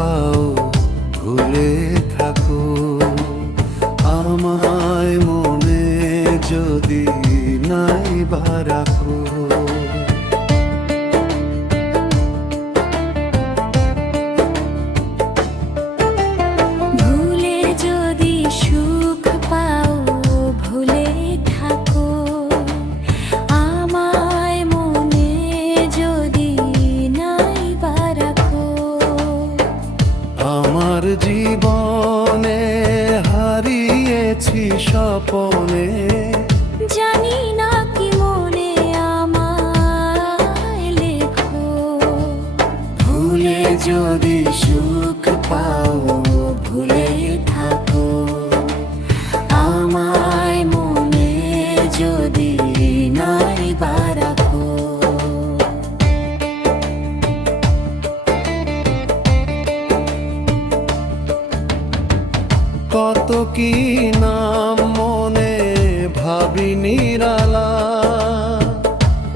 পাও ভুলে থাকো আমায় মনে যদি নাই বা রাখো। ভুলে যদি সুখ পাও ভুলে থাকো আমায় মনে যদি নাই বা রাখো। আমার জীবনে হারিয়েছি স্বপনে, জানি না কি মনে আমায় লেখো। ভুলে যদি সুখ পাও ভুলে থাকো আমায় মনে যদি নাই বা রাখো। কত কি নাম মনে ভাবি নিরালা,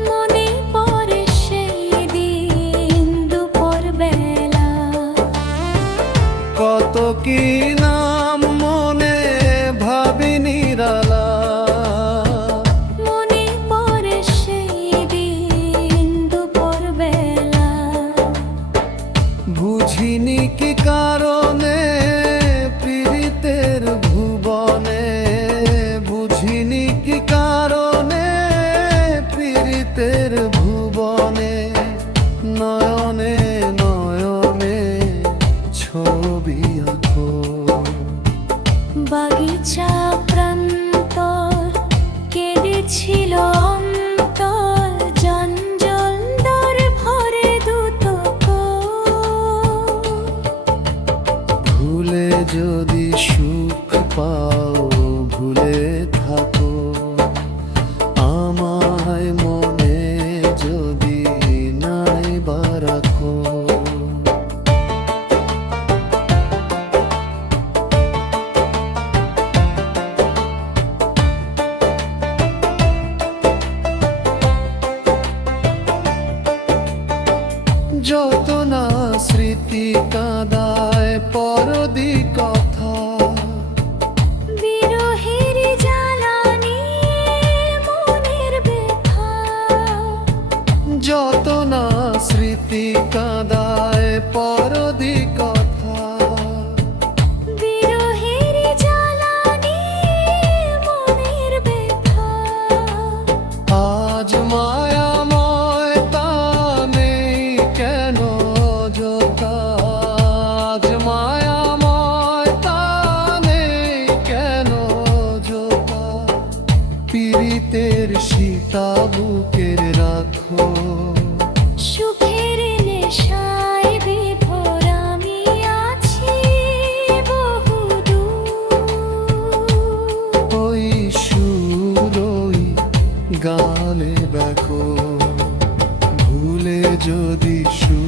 মনে পড়ে সেই দিন দুপুর বেলা। কত কি নাম মনে ভাবি নিরালা, মনে পড়ে সেই দিন দুপুর বেলা। বুঝিনি কি কারণে পীড়িতের ভুবনে, বুঝিনি কি কারণে পীড়িতের ভুবনে নয়নে নয়নে ছবি আঁকো। বাগিচা প্রান্তর কেঁদেছিল অন্তর, জঞ্জল দর ভরে দুতক। ভুলে যদি সুখ পাও ভুলে থাকো আমায় মনে যদি নাই বা রাখো। যত না স্মৃতি কাঁদায় পরদি কথা, বিরহের জ্বালানি মনের ব্যথা। যত না স্মৃতি কাঁদায় পরদি কথা, বিরহের জ্বালানি মনের ব্যথা। আজ মায়াময় তা নেই কেন যোথা, আজ মায়াময় তা নেই কেন যোথা। পীড়িতের সীতা বুকের রাখো, সুখের নেশায় বিভোর আমি আছি বহুদূর। ওই সুর ওই গানে দেখো। ভুলে যদি সুর